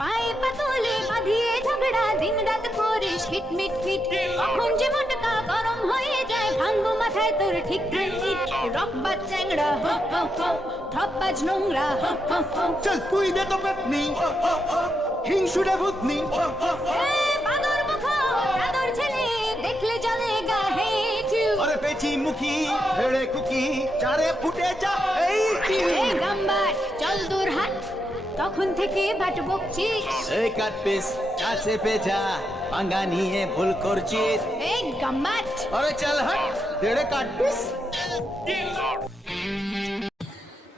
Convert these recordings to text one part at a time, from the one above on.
পায়ে পাতলে বাঁধিয়ে ঝগড়া দিন রাত করিস খিটমিট খিট কখন যে মটকা গরম হয়ে যায় ভাঙবো মাথায় তোর ঠিক ঠিক রকবাজ চ্যাংড়া থপ্পাজ নোংরা চল তুই দে তো পেতনি হিংসুটে ভূতনি বাদর মুখ আদর ছেলে দেখলে জলে গাহে আরে পেঁচি মুখী হেড়ে কুকি চারে ফুটে যা এই গাম্বার চল দূর হাট তখন থেকে বাট বকছিস এই কাট পিস কাছে পেঁচা পাঙ্গা নিয়ে ভুল করছিস এই গাম্বার আরে চল হাট দেড়ে কাট পিস।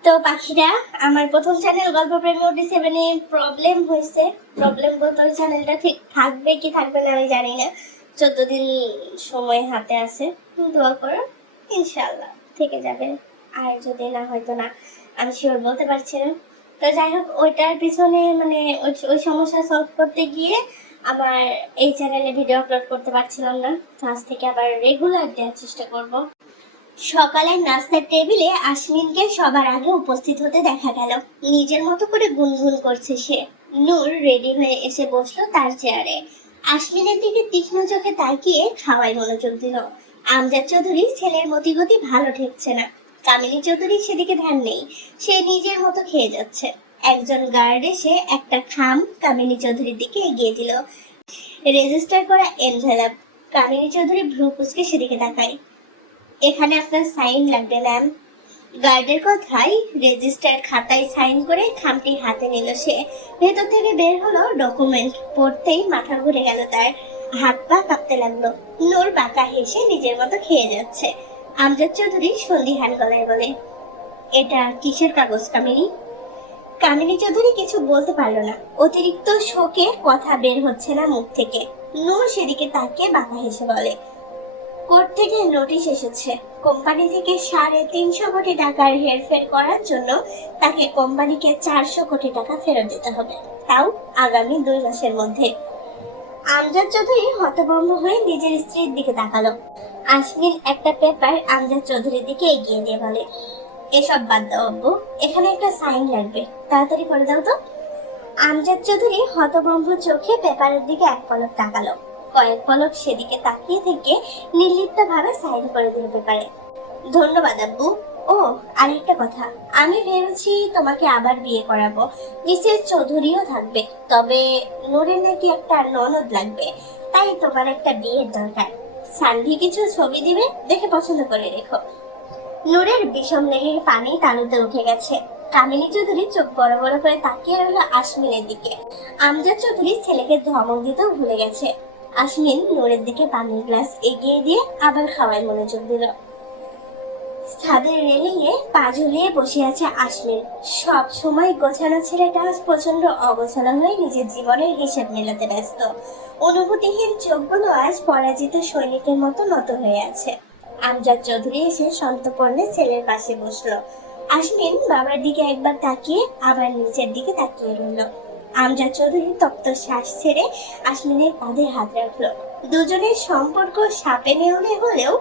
তো পাখিরা, আমার প্রথম চ্যানেল গল্প প্রেমী ওটি 7 এ প্রবলেম হয়েছে। প্রবলেম বলতে ওই চ্যানেলটা ঠিক থাকবে কি থাকবে না আমি জানি না। 14 দিন সময় হাতে আছে, দোয়া করো ইনশাআল্লাহ থেকে যাবে। আর যদি না হয়তো না, আমি শিওর বলতে পারছি না। তো যাই হোক, ওইটার পিছনে মানে ওই সমস্যা সলভ করতে গিয়ে আমার এই চ্যানেলে ভিডিও আপলোড করতে পারছিলাম না। তো আজ থেকে আবার রেগুলার দেওয়ার চেষ্টা করব। সকালের নাস্তার টেবিলে আশমিনকে সবার আগে উপস্থিত হতে দেখা গেল। নিজের মতো করে গুনগুন করছে সে। নূর রেডি হয়ে এসে বসলো তার চেয়ারে। আশমিনের দিকে তীক্ষ্ণ চোখে তাকিয়ে খাওয়ায় মনোযোগ দিল। আমজাদ চৌধুরী ছেলের মতিগতি ভালো ঠেকছে না। কামিনী চৌধুরী সেদিকে ধ্যান নেই, সে নিজের মতো খেয়ে যাচ্ছে। একজন গার্ড এসে একটা খাম কামিনী চৌধুরীর দিকে এগিয়ে দিল। রেজিস্টার করা এনভেলপ। কামিনী চৌধুরী ভ্রু কুঁচকে সেদিকে তাকায়। এখানে আপনার সাইন লাগবে ম্যাম। গার্ডের কথাই রেজিস্টার খাতায় সাইন করে খামটি হাতে নিল সে। ভেতর থেকে বের হলো ডকুমেন্ট। পড়তেই মাথা ঘুরে গেল তার, হাত পা কাঁপতে লাগলো। নূর বাঁকা হেসে নিজের মতো খেয়ে যাচ্ছে। আমজাদ চৌধুরী সন্দিহান গলায় বলে, এটা কিসের কাগজ কামিনী? কামিনী চৌধুরী কিছু বলতে পারলো না। অতিরিক্ত শোকে কথা বের হচ্ছে না মুখ থেকে। নূর সেদিকে তাকিয়ে বাঁকা হেসে বলে, কোর্ট থেকে নোটিশ এসেছে। কোম্পানি থেকে 350 কোটি টাকার হেরফের করার জন্য তাকে কোম্পানিকে 400 কোটি টাকা ফেরত দিতে হবে, তাও আগামী 2 মাসের মধ্যে। আমজাদ চৌধুরী হতভম্ব হয়ে নিজের স্ত্রীর দিকে তাকালো। আশমিন একটা পেপার আমজাদ চৌধুরীর দিকে এগিয়ে দিয়ে বলে, এসব বাদ দাও আব্বু, এখানে একটা সাইন লাগবে, তাড়াতাড়ি করে দাও তো। আমজাদ চৌধুরী হতভম্ব চোখে পেপারের দিকে এক পলক তাকালো। কয়েক পলক সেদিকে তাকিয়ে থেকে নির্লিপ্ত ভাবে সাইন করে দিল পেপারে। ধন্যবাদ আব্বু। ও আরেকটা কথা, আমি ভেবেছি তোমাকে আবার বিয়ে করাবো। মিসেস চৌধুরীও থাকবে, তবে নূরের নাকি একটা ননদ লাগবে, তাই তোমার একটা বিয়ের দরকার। সানভি কিছু ছবি দিবে, দেখে পছন্দ করে রেখো। নূরের বিষম লেগে পানি তালুতে উঠে গেছে। কামিনী চৌধুরী চোখ বড় বড় করে তাকিয়ে রইল আশমিনের দিকে। আমজাদ চৌধুরী ছেলেকে ধমক দিতেও ভুলে গেছে। আশমিন নূরের দিকে পানির গ্লাস এগিয়ে দিয়ে আবার খাওয়ায় মনোযোগ দিল। ছাদের রেলিংয়ে পা ঝুলিয়ে বসে আছে আশমিন। সব সময় গোছানো ছেলেটা আজ প্রচন্ড অগোছালো হয়ে নিজের জীবনের হিসেব মেলাতে ব্যস্ত। অনুভূতিহীন চোখগুলো আজ পরাজিত সৈনিকের মতো নত হয়ে আছে। আমজাদ চৌধুরী এসে সন্তর্পণে ছেলের পাশে বসলো। আশমিন বাবার দিকে একবার তাকিয়ে আবার নিচের দিকে তাকিয়ে রইল। আমজাদ চৌধুরী তপ্ত শ্বাস ছেড়ে আশমিনের কাঁধে হাত রাখলো। দুজনের সম্পর্ক সাপে নেউলে হলেও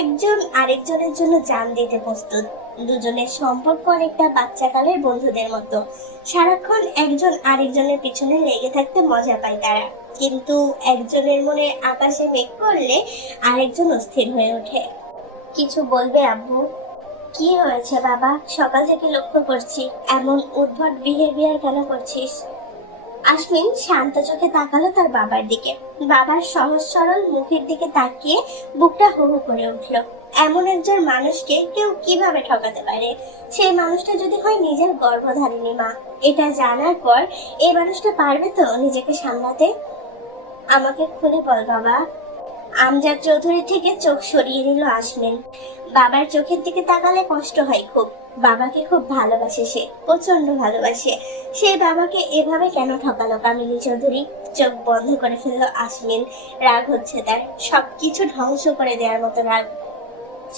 একজন আরেকজনের জন্য জান দিতে প্রস্তুত। দুজনের সম্পর্ক অনেকটা বাচ্চাকালের বন্ধুদের মতো। সারাক্ষণ একজন আরেকজনের পিছনে লেগে থাকতে মজা পায় তারা, কিন্তু একজনের মনে আকাশে মেঘ করলে আরেকজন অস্থির হয়ে ওঠে। কিছু বলবে আব্বু? কি হয়েছে বাবা? সকাল থেকে লক্ষ্য করছি এমন উদ্ভট বিহেভিয়ার কেন করছিস? আশমিন শান্ত চোখে তাকালো তার বাবার দিকে। বাবার সহজ সরল মুখের দিকে তাকিয়ে বুকটা হু হু করে উঠল। এমন একজন মানুষকে কেউ কিভাবে ঠকাতে পারে? সেই মানুষটা যদি হয় নিজের গর্ভধারিণী মা। এটা জানার পর এই মানুষটা পারবে তো নিজেকে সামলাতে? আমাকে খুলে বল বাবা। আমজাদ চৌধুরী থেকে চোখ সরিয়ে নিল আশমিন। বাবার চোখের দিকে তাকালে কষ্ট হয় খুব। বাবাকে খুব ভালোবাসে সে, প্রচন্ড ভালোবাসে। সেই বাবাকে এভাবে কেন ঠকালো কামিনী চৌধুরী? চোখ বন্ধ করে ফেললো আশমিন। রাগ হচ্ছে তার, সবকিছু ধ্বংস করে দেওয়ার মতো রাগ।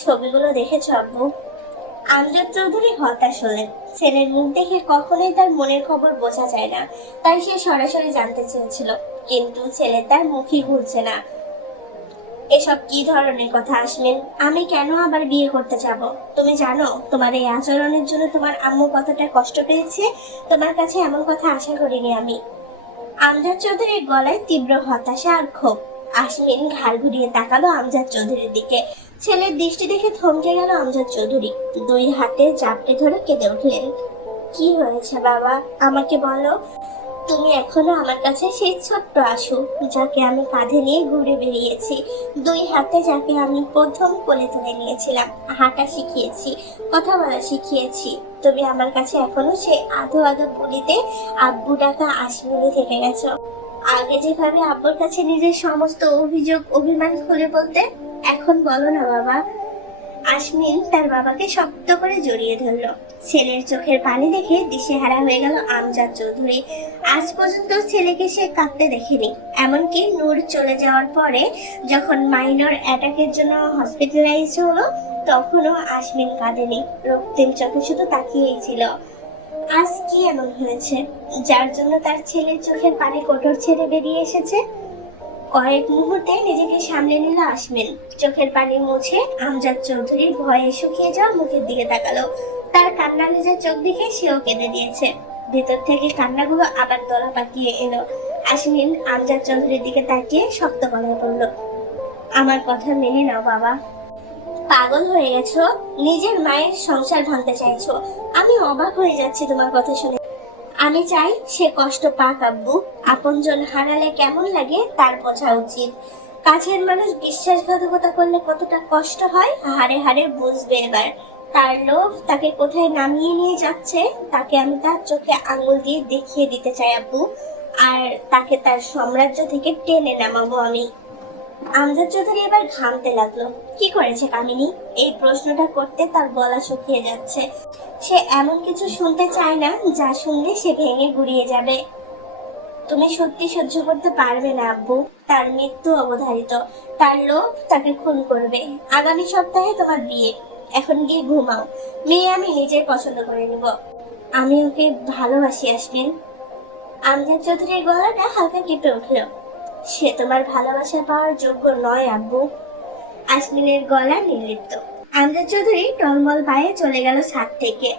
ছবিগুলো দেখেছো আব্বু? আমজাদ চৌধুরী হতাশ হলেন। ছেলের মুখ দেখে কখনোই তার মনের খবর বোঝা যায় না, তাই সে সরাসরি জানতে চেয়েছিল, কিন্তু ছেলে তার মুখই খুলছে না। এসব কি ধরনের কথা আশমিন? আমি কেন আবার বিয়ে করতে যাব? তুমি জানো তোমার এই আচরণের জন্য তোমার আম্মু কতটা কষ্ট পেয়েছে? তোমার কাছে এমন কথা আশা করিনি আমি। আমজাদ চৌধুরীর গলায় তীব্র হতাশা আর ক্ষোভ। আসমিন ঘাড় ঘুরিয়ে তাকালো আমজাদ চৌধুরীর দিকে। ছেলের দৃষ্টি দেখে থমকে গেল আমজাদ চৌধুরী। দুই হাতে জাপটে ধরে কেঁদে উঠলেন। কি হয়েছে বাবা, আমাকে বলো। তুমি এখনো আমার কাছে সেই ছোট্ট আশু, যাকে আমি কাঁধে নিয়ে ঘুরে বেরিয়েছি, দুই হাতে যাকে আমি প্রথম কোলে তুলে নিয়েছিলাম, হাঁটা শিখিয়েছি, কথা বলা শিখিয়েছি। তুমি আমার কাছে এখনো সেই আধো আধো বলিতে আব্বু ডাকা আসমিনে থেকে গেছো। আগে যেভাবে আব্বুর কাছে নিজের সমস্ত অভিযোগ অভিমান খুলে বলতে, এখন বলো না বাবা। আসমিন তার বাবাকে শক্ত করে জড়িয়ে ধরলো। ছেলের চোখের পানি দেখে দিশেহারা হয়ে গেল আমজাদ চৌধুরী। আজ পর্যন্ত ছেলেকে সে কাঁদতে দেখেনি। এমনকি নূর চলে যাওয়ার পরে যখন মাইনর অ্যাটাকের জন্য হসপিটালাইজ হলো, তখনও আসমিন কাঁদেনি, রক্তিম চোখে শুধু তাকিয়েই ছিল। আজ কি এমন হয়েছে যার জন্য তার ছেলের চোখের পানি কোটর ছেড়ে বেরিয়ে এসেছে? কয়েক মুহূর্তে নিজেকে সামলে নিল আসমিন। চোখের পানি মুছে আমজাদ চৌধুরীর ভয়ে শুকিয়ে যাওয়া মুখের দিকে তাকালো। তার কান্না ভেজা চোখ দেখে সেও কেঁদে দিয়েছে। ভেতর থেকে কান্নাগুলো আবার তলা পাকিয়ে এলো। আসমিন আমজাদ চৌধুরীর দিকে তাকিয়ে শক্ত গলায় বলল, আমার কথা মেনে নাও বাবা। পাগল হয়ে গেছো? নিজের মায়ের সংসার ভাঙতে চাইছো? আমি অবাক হয়ে যাচ্ছি তোমার কথা শুনে। আমি চাই সে কষ্ট পাক আব্বু। আপনজন হারালে কেমন লাগে তার বোঝা উচিত। কাছের মানুষ বিশ্বাসঘাতকতা করলে কতটা কষ্ট হয় হাড়ে হাড়ে বুঝবে এবার। তার লোভ তাকে কোথায় নামিয়ে নিয়ে যাচ্ছে, তাকে আমি তার চোখে আঙুল দিয়ে দেখিয়ে দিতে চাই আব্বু। আর তাকে তার সাম্রাজ্য থেকে টেনে নামাবো আমি। আমজাদ চৌধুরী এবার ঘামতে লাগলো। কি করেছে কামিনী? এই প্রশ্নটা করতে তার গলা শুকিয়ে যাচ্ছে। সে এমন কিছু শুনতে চায় না যা শুনলে সে ভেঙে গুড়িয়ে যাবে। তুমি সত্যি সহ্য করতে পারবে না আব্বু। তার মৃত্যু অবধারিত। তার লোভ তাকে খুন করবে। আগামী সপ্তাহে তোমার বিয়ে। এখন গিয়ে ঘুমাও। মেয়ে আমি নিজে পছন্দ করে নিব। আমি ওকে ভালোবাসি আসমিন। আমজাদ চৌধুরীর গলাটা হালকা কেঁপে উঠল। সে তোমার ভালোবাসা পাওয়ার যোগ্য নয় আব্বু। আসমিনের গলা নির্লিপ্ত। আমজাদ চৌধুরী টলমল পায়ে চলে গেল ছাদ থেকে।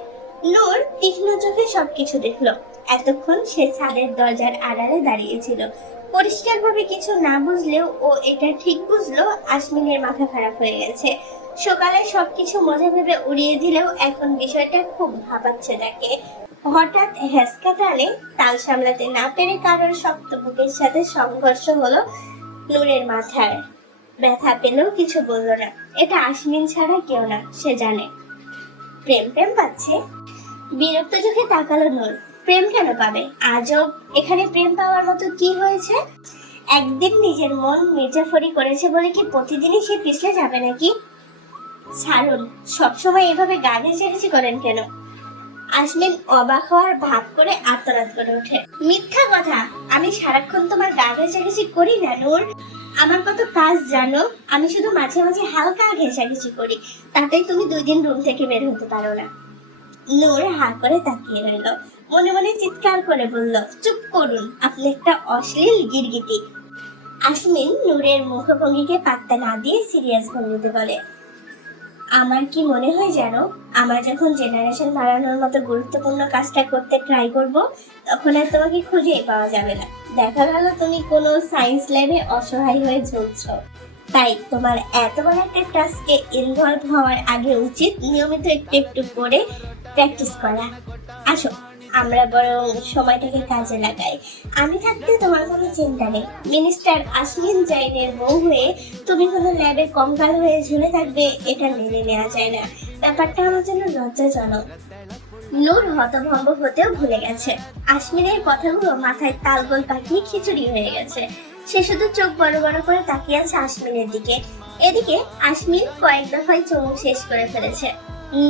নূর তীক্ষ্ণ চোখে সবকিছু দেখলো। এতক্ষণ সে ছাদের দরজার আড়ালে দাঁড়িয়েছিল। পরিষ্কারভাবে কিছু না বুঝলেও ও এটা ঠিক বুঝলো আসমিনের মাথা খারাপ হয়ে গেছে। সকালে সবকিছু মজা ভেবে উড়িয়ে দিলেও এখন বিষয়টা খুব ভাবাচ্ছে তাকে। হঠাৎ হেসকা টানে তাল সামলাতে না পেরে কারোর শক্ত বুকের সাথে সংঘর্ষ হলো নূরের মাথায়। ব্যথা পেলেও কিছু বলল না। এটা আসমিন ছাড়া কেউ না, সে জানে। প্রেম প্রেম পাচ্ছে। বিরক্ত চোখে তাকালো নূর। প্রেম কেন পাবে? আজব, এখানে প্রেম পাওয়ার মতো কি হয়েছে? একদিন নিজের মন মির্জাফরি করেছে বলে কি প্রতিদিনই সে পিছলে যাবে নাকি? ছাড়ুন, সবসময় এভাবে গা ঘেঁষাঘেঁষি করেন কেন? আসমিন অবাক হওয়ার ভাব করে আর্তনাদ করে ওঠে। মিথ্যা কথা, আমি সারাক্ষণ তোমার গা ঘেঁষাঘেঁষি করি না নূর। আমার কত কাজ জানো? আমি শুধু মাঝে মাঝে হালকা ঘেঁষাঘেঁষি করি, তাতেই তুমি 2 দিন রুম থেকে বের হতে পারো না। নূর হা করে তাকিয়ে রইল। মনে মনে চিৎকার করে বলল, চুপ করুন, আপনি একটা অশ্লীল গিরগিটি। আসমিন নূরের মুখভঙ্গিকে পাত্তা না দিয়ে সিরিয়াস ভঙ্গিতে বলে, আমার কি মনে হয় জানো, আমরা যখন জেনারেশন বাড়ানোর মতো গুরুত্বপূর্ণ কাজটা করতে ট্রাই করব, তখন আর তোমাকে খুঁজেই পাওয়া যাবে না। দেখা গেল তুমি কোনো সায়েন্স ল্যাবে অসহায় হয়ে ঝুলছো। তাই তোমার এত বড় একটা টাস্কে ইনভলভ হওয়ার আগে উচিত নিয়মিত একটু একটু করে প্র্যাকটিস করা। আসো, আমরা বরং সময়টাকে কাজে লাগাই। আমি থাকতে তোমার কোনো চিন্তা নেই। মিনিস্টার আসমিন জাইনের বউ হয়ে তুমি কোনো ল্যাবে কঙ্কাল হয়ে ঝুলে থাকবে, এটা মেনে নেওয়া যায় না। ব্যাপারটা আমার জন্য লজ্জাজনক। নূর হতভম্ব হতেও ভুলে গেছে। আসমিনের কথাগুলো মাথায় তালগোল পাকিয়ে খিচুড়ি হয়ে গেছে। সে শুধু চোখ বড় বড় করে তাকিয়ে আছে আসমিনের দিকে। এদিকে আসমিন কয়েক দফায় চুমুক শেষ করে ফেলেছে।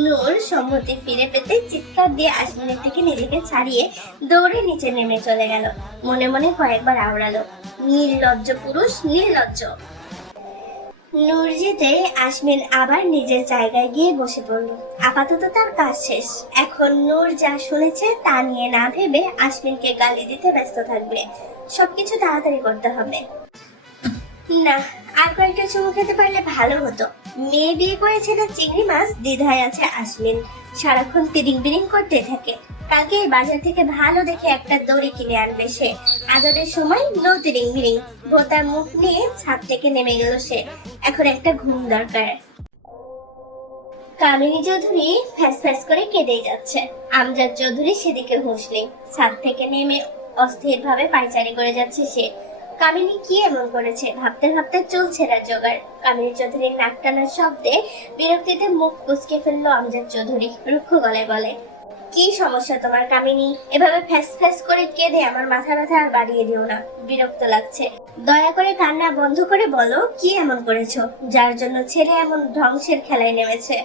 নূর সম্মতি ফিরে পেতে চিৎকার দিয়ে আসমিনের থেকে নিজেকে ছাড়িয়ে দৌড়ে নিচে নেমে চলে গেল। মনে মনে কয়েকবার আওড়ালো, নির্লজ্জ পুরুষ, নির্লজ্জ। নূর যেতে আসমিন আবার নিজের জায়গায় গিয়ে বসে পড়ল। আপাতত তার কাজ শেষ। এখন নূর যা শুনেছে তা নিয়ে না ভেবে আসমিনকে গালি দিতে ব্যস্ত থাকবে। সবকিছু তাড়াতাড়ি করতে হবে। না, আর কয়েকটা চুমু খেতে পারলে ভালো হতো। মেয়ে বিয়ে করেছে না চিংড়ি মাছ, দ্বিধায় আছে আশ্বিন। সারাক্ষণ তিরিং বিরিং করতে থাকে। কালকে বাজার থেকে ভালো দেখে একটা দড়ি কিনে আনবে সে। আদরের সময় নো তিরিং বিরিং, ভোতা মুখ নিয়ে ছাদ থেকে নেমে গেল সে। এখন একটা ঘুম দরকার। কামিনী চৌধুরী ফ্যাস ফ্যাস করে কেঁদেই যাচ্ছে। আমজাদ চৌধুরী সেদিকে হুঁশ নেই। ছাদ থেকে নেমে অস্থির ভাবে পায়চারি করে যাচ্ছে সে। কামিনী কি এমন করেছে ভাবতে ভাবতে চুল ছেঁড়ার জোগাড়। কামিনী চৌধুরীর নাক টানার শব্দে বিরক্তিতে মুখ কুঁচকে ফেললো আমজাদ চৌধুরী। রুক্ষ গলায় বলে, কি সমস্যা তোমার কামিনী? এভাবে ফ্যাস ফ্যাস করে কেঁদে আমার মাথা ব্যথা আর বাড়িয়ে দিও না, বিরক্ত লাগছে। দয়া করে কান্না বন্ধ করে বলো, কি এমন করেছো যার জন্য ছেলে এমন ধ্বংসের খেলায় নেমেছে?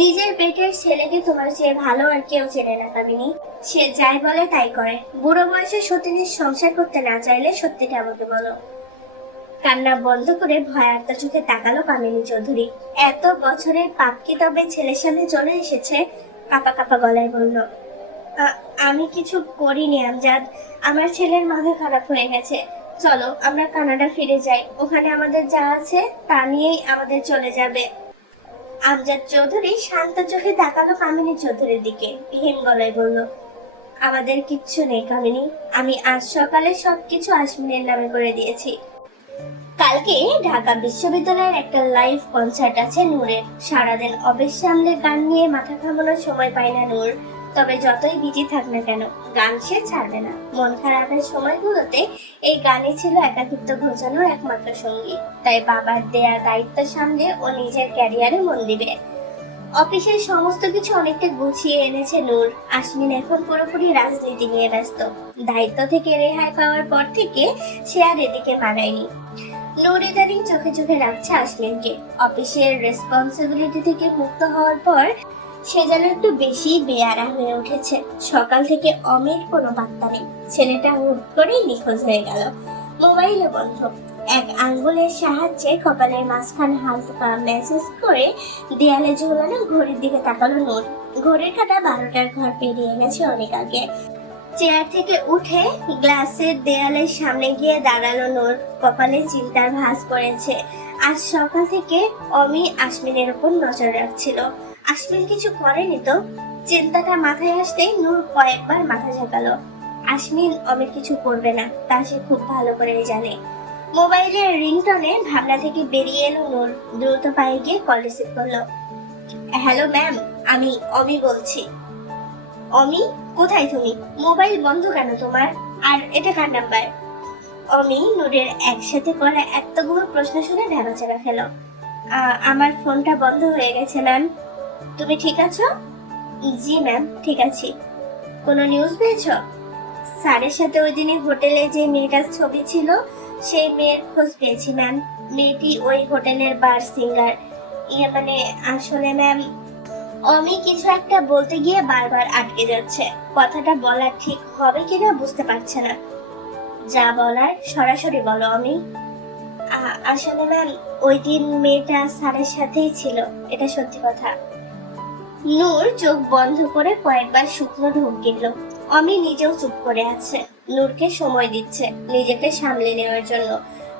নিজের পেটের ছেলেকে তোমার চেয়ে ভালো আর কেউ চেনে না কামিনী। সে যাই বলে তাই করে। বুড়ো বয়সে সতীনের সংসার করতে না চাইলে সত্যিটা আমাকে বলো। কান্না বন্ধ করে ভয়ার্ত চোখে তাকালো কামিনী চৌধুরী। এত বছরের পাপ কি তবে ছেলের সামনে চলে এসেছে? কাপা কাপা গলায় বলল, আমি কিছু করিনি আমজাদ। আমার ছেলের মাথা খারাপ হয়ে গেছে। চলো আমরা কানাডা ফিরে যাই, ওখানে আমাদের যা আছে তা নিয়েই আমাদের চলে যাবে। আমজাদ চৌধুরী শান্ত চোখে তাকালো কামিনী চৌধুরীর দিকে। হিম গলায় বলল, আমাদের কিচ্ছু নেই কামিনী। আমি আজ সকালে সবকিছু আশ্বিনের নামে করে দিয়েছি। কালকে ঢাকা বিশ্ববিদ্যালয়ের একটা লাইভ কনসার্ট আছে নূরের। সারাদিন অফিস সামলে গান নিয়ে মাথা ঘামানোর সময় পায় না নূর। তবে যতই বিজি থাক না কেন, গান সে ছাড়বে না। মন খারাপের সময়গুলোতে এই গানই ছিল একাকিত্ব ঘোচানোর একমাত্র সঙ্গী। তাই বাবার দেয়া দায়িত্ব সামলে ও নিজের ক্যারিয়ারে মন দিবে। অফিসের সমস্ত কিছু অনেকটা গুছিয়ে এনেছে নূর। আশ্বিন এখন পুরোপুরি রাজনীতি নিয়ে ব্যস্ত। দায়িত্ব থেকে রেহাই পাওয়ার পর থেকে সে আর এদিকে মানায়নি। নূর ইদানিং চোখে চোখে রাখছে আশ্বিনকে। অফিসের রেসপন্সিবিলিটি থেকে মুক্ত হওয়ার পর সে যেন একটু বেশি বেয়ারা হয়ে উঠেছে। সকাল থেকে অমির কোনো বার্তা নেই। ছেলেটা হুট করেই নিখোঁজ হয়ে গেল। মোবাইলও বন্ধ। এক আঙ্গুলের সাহায্যে কপালের মাঝখান হালকা মেসেজ করে দেয়ালে ঝোলানো ঘড়ির দিকে তাকালো নূর। ঘড়ির কাঁটা 12টার ঘর পেরিয়ে গেছে অনেক আগে। চেয়ার থেকে উঠে গ্লাসের দেয়ালের সামনে গিয়ে দাঁড়ালো নূর। কপালে চিন্তার ভাঁজ পড়েছে। আজ সকাল থেকে অমি আশ্বিনের উপর নজর রাখছিল। আশ্বিন কিছু করেনি তো? চিন্তাটা মাথায় আসতেই নূর কয়েকবার মাথা ঝাঁকালো। আশ্বিন অমির কিছু করবে না, তা সে খুব ভালো করেই জানে। মোবাইলের রিংটনে ভাবনা থেকে বেরিয়ে এলো নূর। দ্রুত পায়ে গিয়ে কল রিসিভ করলো। হ্যালো ম্যাম, আমি অমি বলছি। অমি, কোথায় তুমি? মোবাইল বন্ধ কেন তোমার? আর এটা কার নাম্বার? অমি নূরের একসাথে করা এতগুলো প্রশ্ন শুনে ভেবাচারা খেল। আমার ফোনটা বন্ধ হয়ে গেছে ম্যাম। তুমি ঠিক আছো? জি ম্যাম, ঠিক আছি। কোনো নিউজ পেয়েছো? স্যারের সাথে ওই দিনই হোটেলে যে মেয়েটার ছবি ছিল সেই মেয়ের খোঁজ পেয়েছি ম্যাম। মেয়েটি ওই হোটেলের বার সিঙ্গার। মানে আসলে ম্যাম, অমি কিছু একটা বলতে গিয়ে বারবার আটকে যাচ্ছে। কথাটা বলা ঠিক হবে কিনা বুঝতে পারছে না। যা বলার সরাসরি বলো অমি। আসলে ম্যাম, ওই দিন মেয়েটা স্যারের সাথেই ছিল, এটা সত্যি কথা। নূর চোখ বন্ধ করে কয়েকবার শুকনো ঢোক গেল। অমি নিজেও চুপ করে আছে। নূরকে সময় দিচ্ছে নিজেকে সামলে নেওয়ার জন্য।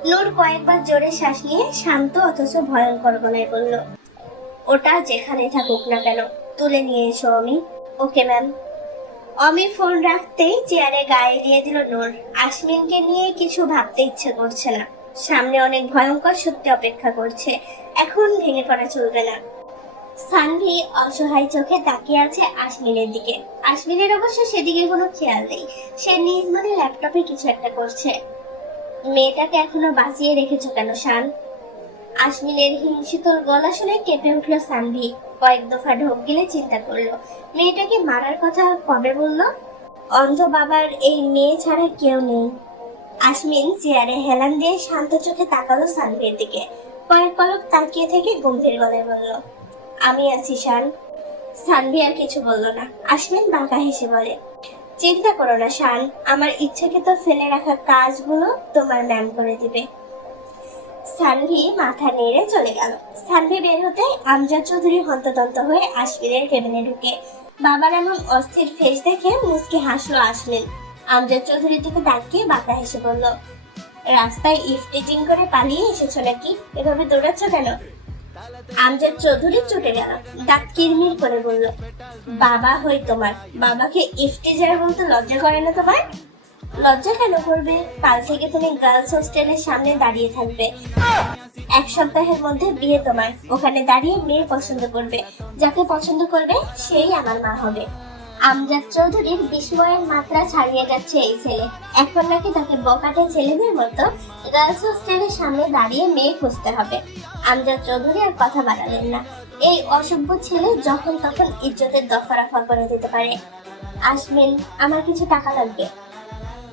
নূর কয়েকবার জোরে শ্বাস নিয়ে শান্ত অথচ ভয়ঙ্কর গলায় বলল, ওটা যেখানে থাকুক না কেন তুলে নিয়ে এসো অমি। Okay ma'am. অমি ফোন রাখতেই চেয়ারে গায়ে দিয়ে দিল নূর। আশ্বিনকে নিয়ে কিছু ভাবতে ইচ্ছে করছে না। সামনে অনেক ভয়ঙ্কর সত্যি অপেক্ষা করছে। এখন ভেঙে পড়া চলবে না। সানভি অসহায় চোখে তাকিয়ে আছে আশ্বিনের দিকে। আশ্বিনের অবশ্য সেদিকে কোনো খেয়াল নেই। সে নিজ মনে ল্যাপটপে কিছু একটা করছে। মেয়েটাকে এখনো বাঁচিয়ে রেখেছো কেন শান? আশ্বিনের হিমশীতল গলা শুনে কেঁপে উঠল সানভি। কয়েক দফা ঢোক গিলে চিন্তা করলো, মেয়েটাকে মারার কথা কবে বলল? অন্ধ বাবার এই মেয়ে ছাড়া কেউ নেই। আশ্বিন চেয়ারে হেলান দিয়ে শান্ত চোখে তাকালো সানভির দিকে। কয়েক পলক তাকিয়ে থেকে গম্ভীর গলায় বলল, আমি আছি শান। সানভি আর কিছু বলল না। আশ্বিন বাঁকা হেসে বলে, চিন্তা করো না শান, আমার ইচ্ছাকৃত ফেলে রাখা কাজগুলো তোমার ম্যাম করে দিবে। সানভি মাথা নেড়ে চলে গেল। সানভি বের হতে আমজাদ চৌধুরী হন্তদন্ত হয়ে আশ্বিনের কেবিনে ঢুকে। বাবার এমন অস্থির ফেস দেখে মুচকি হাসলো আশ্বিন। আমজাদ চৌধুরীর দিকে তাকিয়ে বাঁকা হেসে বলল, রাস্তায় ইফটিজিং করে পালিয়ে এসেছো নাকি? এভাবে দৌড়াচ্ছ কেন? আমজাদ চৌধুরী চটে গেল, দাঁত কিরমির করে বলল, বাবা হই তোমার, বাবাকে ইফতিজার বলতে লজ্জা করে না তোমার? লজ্জা কেন করবে? কাল থেকে তুমি গার্লস হোস্টেলের সামনে দাঁড়িয়ে থাকবে। 1 সপ্তাহের মধ্যে বিয়ে তোমার, ওখানে দাঁড়িয়ে মেয়ে পছন্দ করবে, যাকে পছন্দ করবে সেই আমার মা হবে। আমজাদ চৌধুরীর বিস্ময়ের মাত্রা ছাড়িয়ে যাচ্ছে এই ছেলে। এখন নাকি তাকে বকাটে ছেলেদের মতো গার্লস হোস্টেলের সামনে দাঁড়িয়ে মেয়ে খুঁজতে হবে। আমজাদ চৌধুরী আর কথা বাড়ালেন না। এই অসভ্য ছেলে যখন তখন ইজ্জতের দফা রফা করে দিতে পারে। আসমিন, আমার কিছু টাকা লাগবে।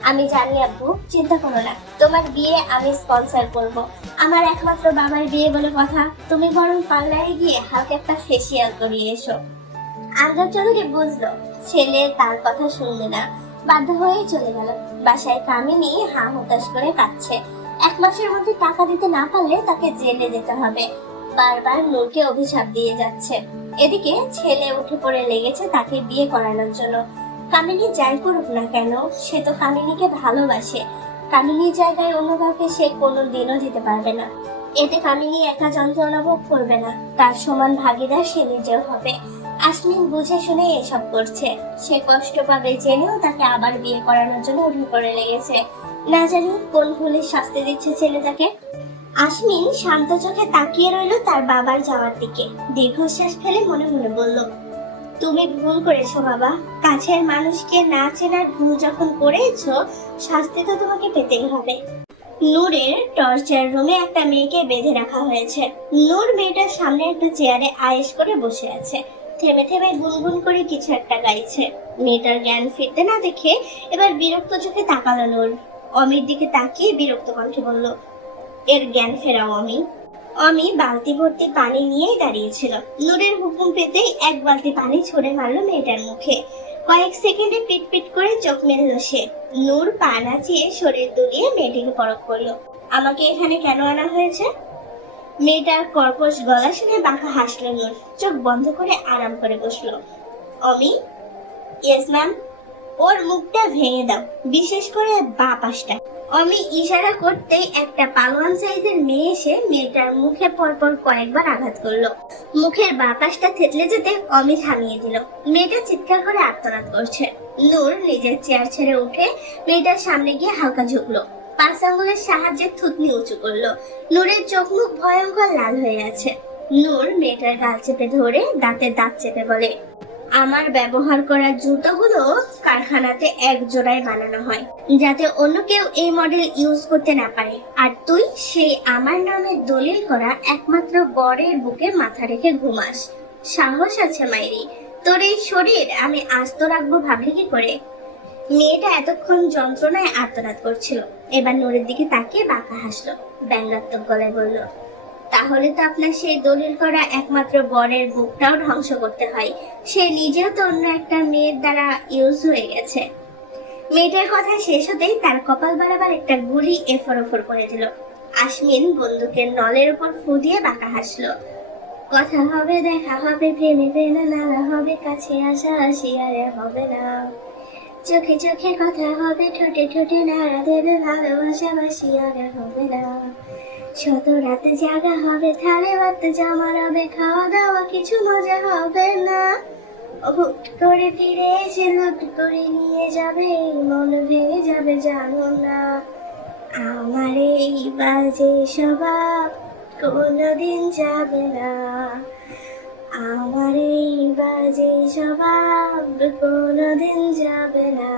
আমি জানি আব্বু, চিন্তা করো না, তোমার বিয়ে আমি স্পন্সর করব। আমার একমাত্র বাবার বিয়ে বলে কথা, তুমি বরং পার্লারে গিয়ে হালকা একটা ফেসিয়াল করিয়ে এসো। আমজাদ চৌধুরী বুঝলো ছেলে তার কথা শুনবে না, বাধ্য হয়ে চলে গেল। বাসায় কামিনী হা হতাশ করে কাঁদছে। 1 মাসের মধ্যে টাকা দিতে না পারলে তাকে জেলে যেতে হবে। বারবার নূরকে অভিশাপ দিয়ে যাচ্ছে। এদিকে ছেলে উঠে পড়ে লেগেছে তাকে বিয়ে করানোর জন্য। কামিনী যাই করুক না কেন, সে তো কামিনীকে ভালোবাসে। কামিনীর জায়গায় অন্য কাউকে সে কোনোদিনও দিতে পারবে না। এতে কামিনী একা যন্ত্রণা ভোগ করবে না, তার সমান ভাগীদার সে নিজেও হবে। আসমিন বুঝে শুনে এসব করছে। সে কষ্ট পাবে জেনেও তাকে আবার বিয়ে করানোর জন্য উঠে পড়ে লেগেছে। না জানি কোন ভুলের শাস্তি দিচ্ছে ছেলেটাকে। আসমিন শান্ত চোখে তাকিয়ে রইল তার বাবার যাওয়ার দিকে। দীর্ঘশ্বাস ফেলে মনে মনে বলল, তুমি ভুল করেছো বাবা। কাছের মানুষকে না চেনার ভুল যখন করেছো, শাস্তি তো তোমাকে পেতেই হবে। নূরের টর্চার রুমে একটা মেয়েকে বেঁধে রাখা হয়েছে। নূর মেয়েটার সামনে একটা চেয়ারে আয়েশ করে বসে আছে। থেমে থেমে গুনগুন করে কিছু একটা গাইছে। মেয়েটার জ্ঞান ফিরতে না দেখে এবার বিরক্ত চোখে তাকালো নূর। অমির দিকে তাকিয়ে বিরক্ত কণ্ঠে বলল, এর জ্ঞান ফেরাও অমি। অমি বালতি ভর্তি পানি নিয়েই দাঁড়িয়েছিল। নূরের হুকুম পেতেই 1 বালতি পানি ছুঁড়ে মারলো মেয়েটার মুখে। কয়েক সেকেন্ডে পিটপিট করে চোখ মেলল সে। নূর পা নাচিয়ে শরীর দুলিয়ে মেয়েটিকে পরখ করলো। আমাকে এখানে কেন আনা হয়েছে? মেয়েটার কর্কশ গলা শুনে বাঁকা হাসলো নূর। চোখ বন্ধ করে আরাম করে বসলো। অমি? Yes ma'am. ওর মুখটা ভেঙে দাও, বিশেষ করে বাঁ পাশটা। অমি ইশারা করতেই একটা পালোয়ান সাইজের মেয়ে এসে মেয়েটার মুখে পরপর কয়েকবার আঘাত করলো। মুখের বাঁ পাশটা থেতলে যেতে অমি থামিয়ে দিল। মেয়েটা চিৎকার করে আর্তনাদ করছে। নূর নিজের চেয়ার ছেড়ে উঠে মেয়েটার সামনে গিয়ে হালকা ঝুঁকলো। 5 আঙ্গুলের সাহায্যে থুতনি উঁচু করলো। নূরের চোখ মুখ ভয়ঙ্কর লাল হয়ে আছে। নূর মেয়েটার গাল চেপে ধরে দাঁতে দাঁত চেপে বলে, আমার ব্যবহার করা জুতোগুলো কারখানাতে 1 জোড়ায় বানানো হয়, যাতে অন্য কেউ এই মডেল ইউজ করতে না পারে। আর তুই সেই আমার নামে দলিল করা একমাত্র বরের বুকে মাথা রেখে ঘুমাস। সাহস আছে মাইরি, তোর এই শরীর আমি আস্ত রাখবো ভাবলি কি করে? মেয়েটা এতক্ষণ যন্ত্রণায় আর্তনাদ করছিল। এবার নূরের দিকে তাকিয়ে বাঁকা হাসলো। ব্যঙ্গাত্মক গলায় বলল, তাহলে তো আপনার সেই দলিল করা একমাত্র বরের বুকটাও ধ্বংস করতে হয়। সে নিজেও তো অন্য একটা মেয়ের দ্বারা ইউজ হয়ে গেছে। মেয়েটার কথা শেষ হতেই তার কপাল বারাবার একটা গুলি এফর ওফর করে দিল। আসমিন বন্দুকের নলের উপর ফু দিয়ে বাঁকা হাসলো। কথা হবে, দেখা হবে, প্রেমে প্রেমে নালা হবে, কাছে আসা আসি আর হবে না। চোখে চোখে কথা হবে, ঠোঁটে ঠোঁটে নাড়া দেবে, ভালোবাসা বাসি আর হবে না। শত রাতে জাগা হবে, থালে ভাত জমা রবে, খাওয়া দাওয়া কিছু মজা হবে না। হুট করে ফিরে এসে লুট করে নিয়ে যাবে, মন ভেঙে যাবে জানো না। আমার এই বাজে স্বভাব কোনোদিন যাবে না, আমার এই বাজে স্বভাব কোনোদিন যাবে না।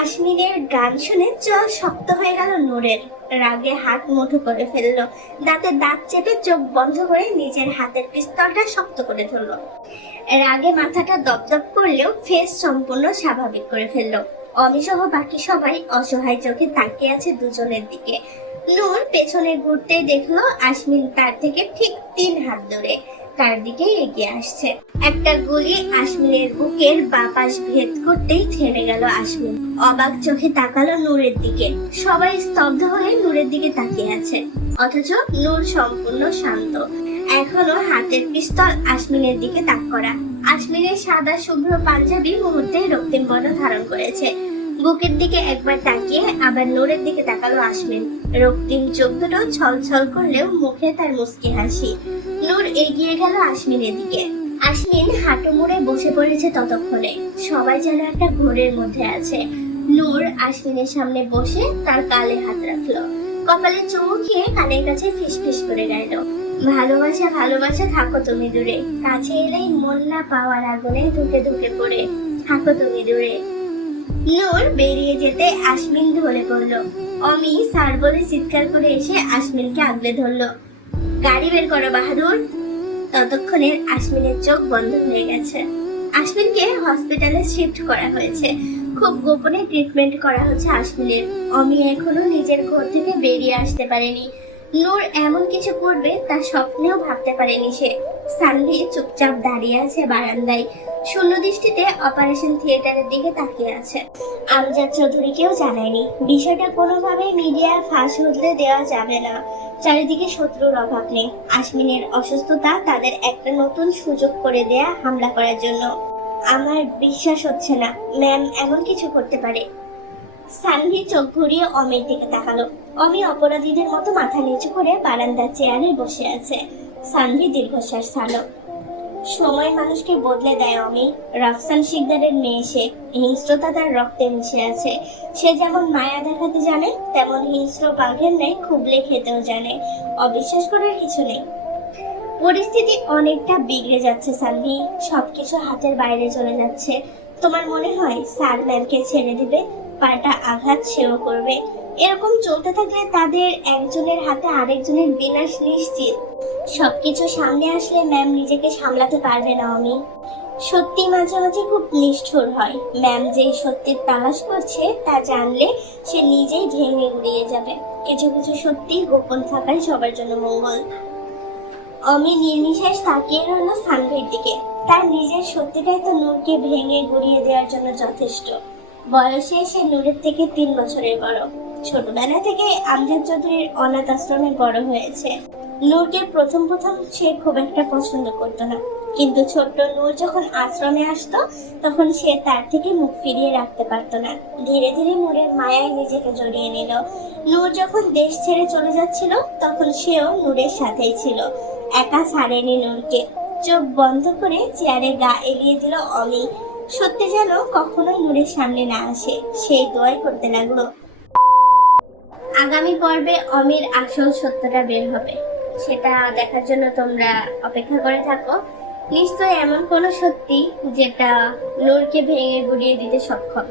আসমিনের গান শুনে চোখ শক্ত হয়ে গেল নূরের। রাগে হাত মুঠো করে ফেললো। দাঁতে দাঁত চেপে চোখ বন্ধ করে নিজের হাতের পিস্তলটা শক্ত করে ধরলো। রাগে মাথাটা দপদপ করলেও ফেস সম্পূর্ণ স্বাভাবিক করে ফেললো। অমি সহ বাকি সবাই অসহায় চোখে তাকিয়ে আছে দুজনের দিকে। নূর পেছনে ঘুরতেই দেখলো আসমিন তার থেকে ঠিক 3 হাত দূরে তার দিকে এগিয়ে আসছে। একটা গুলি আসমিনের বুকের বাঁ পাশ ভেদ করতেই থেমে গেল আসমিন। অবাক চোখে তাকালো নূরের দিকে। সবাই স্তব্ধ হয়ে নূরের দিকে তাকিয়ে আছে, অথচ নূর সম্পূর্ণ শান্ত। এখনো হাতের পিস্তল আসমিনের দিকে তাক করা। আসমিনের সাদা শুভ্র পাঞ্জাবি মুহূর্তে রক্তিম বর্ণ ধারণ করেছে। বুকের দিকে একবার তাকিয়ে আবার নূরের দিকে তাকালো আশমিন। রক্তিম চোখ দুটো ছলছল করলেও মুখে তার মুচকি হাসি। নূর এগিয়ে গেল আশমিনের দিকে। আশমিন হাঁটু মুড়ে বসে পড়েছে ততক্ষণে। সবাই যেন একটা ঘোরের মধ্যে আছে। নূর আশমিনের সামনে বসে তার কালে হাত রাখলো, কপালে চুমু খেয়ে কানের কাছে ফিসফিস করে গাইল, ভালোবাসা ভালোবাসা থাকো তুমি দূরে, কাছে এলেই মন না পাওয়ার আগুনে ধুকে ধুকে পড়ে থাকো তুমি দূরে। নূর বেরিয়ে যেতে আশমিন ঢলে পড়লো। অমি স্যার বলে চিৎকার করে এসে আশমিনকে আগলে ধরলো, গাড়ি বের করো বাহাদুর। ততক্ষণে আশমিনের চোখ বন্ধ হয়ে গেছে। আশমিনকে হসপিটালে শিফট করা হয়েছে। খুব গোপনে ট্রিটমেন্ট করা হচ্ছে আশমিনের। অমি এখনো নিজের ঘর থেকে বেরিয়ে আসতে পারেনি। নূর এমন কিছু করবে তা স্বপ্নেও ভাবতে পারেনি সে। সানভি চুপচাপ দাঁড়িয়ে আছে বারান্দায়, শূন্য দৃষ্টিতে অপারেশন থিয়েটারের দিকে তাকিয়ে আছে। আমজাদ চৌধুরীকেও জানায়নি। বিষয়টা কোনোভাবে মিডিয়ায় ফাঁস হতে দেওয়া যাবে না। চারিদিকে শত্রুর অভাব নেই। আশমিনের অসুস্থতা তাদের একটা নতুন সুযোগ করে দেয়া হামলা করার জন্য। আমার বিশ্বাস হচ্ছে না ম্যাম এমন কিছু করতে পারে। সানভি চোখ ঘুরিয়ে অমির দিকে তাকালো। অমি অপরাধীদের মতো মাথা নিচু করে বারান্দার চেয়ারে বসে আছে। সানভি দীর্ঘশ্বাস ছাড়লো। সময় মানুষকে বদলে দেয় অমি। রাফসান শিকদারের মেয়ে সে। হিংস্রতা তার রক্তে মিশে আছে। সে যেমন মায়া দেখাতে জানে, তেমন হিংস্র বাঘের ন্যায় খুবলে খেতেও জানে। অবিশ্বাস করার কিছু নেই। পরিস্থিতি অনেকটা বিগড়ে যাচ্ছে সানভি। সবকিছু হাতের বাইরে চলে যাচ্ছে। তোমার মনে হয় স্যার ম্যামকে ছেড়ে দিবে? পাল্টা আঘাত সেও করবে। এরকম চলতে থাকলে তাদের একজনের হাতে আরেকজনের বিনাশ নিশ্চিত। সবকিছু সামনে আসলে ম্যাম নিজেকে সামলাতে পারবে না। আমি সত্যি মাঝে মাঝে খুব নিষ্ঠুর হয়। ম্যাম যে সত্যির তালাশ করছে তা জানলে সে নিজেই ভেঙে উড়িয়ে যাবে। কিছু কিছু সত্যি গোপন থাকাই সবার জন্য মঙ্গল। অমি নির্নিশেষ তাকিয়ে রইল সানভির দিকে। তার নিজের সত্যিটাই তো নূরকে ভেঙে গুড়িয়ে দেওয়ার জন্য যথেষ্ট। বয়সে সে নূরের থেকে 3 বছরের বড়। ছোটবেলা থেকে আমজাদ চৌধুরীর অনাথ আশ্রমে বড় হয়েছে। নূরকে প্রথম সে খুব একটা পছন্দ করতো না, কিন্তু ছোট্ট নূর যখন আশ্রমে আসতো তখন সে তার থেকে মুখ ফিরিয়ে রাখতে পারতো না। ধীরে ধীরে নূরের মায়ায় নিজেকে জড়িয়ে নিল। নূর যখন দেশ ছেড়ে চলে যাচ্ছিল তখন সেও নূরের সাথেই ছিল। একা ছাড়েনি নূরকে। চোখ বন্ধ করে চেয়ারে গা এগিয়ে দিল অমি। সত্যি যেন কখনোই নূরের সামনে না আসে, সেই দোয়াই করতে লাগলো। আগামী পর্বে অমির আসল সত্যটা বের হবে, সেটা দেখার জন্য তোমরা অপেক্ষা করে থাকো। নিশ্চয় এমন কোনো সত্যি যেটা নূরকে ভেঙে গুড়িয়ে দিতে সক্ষম।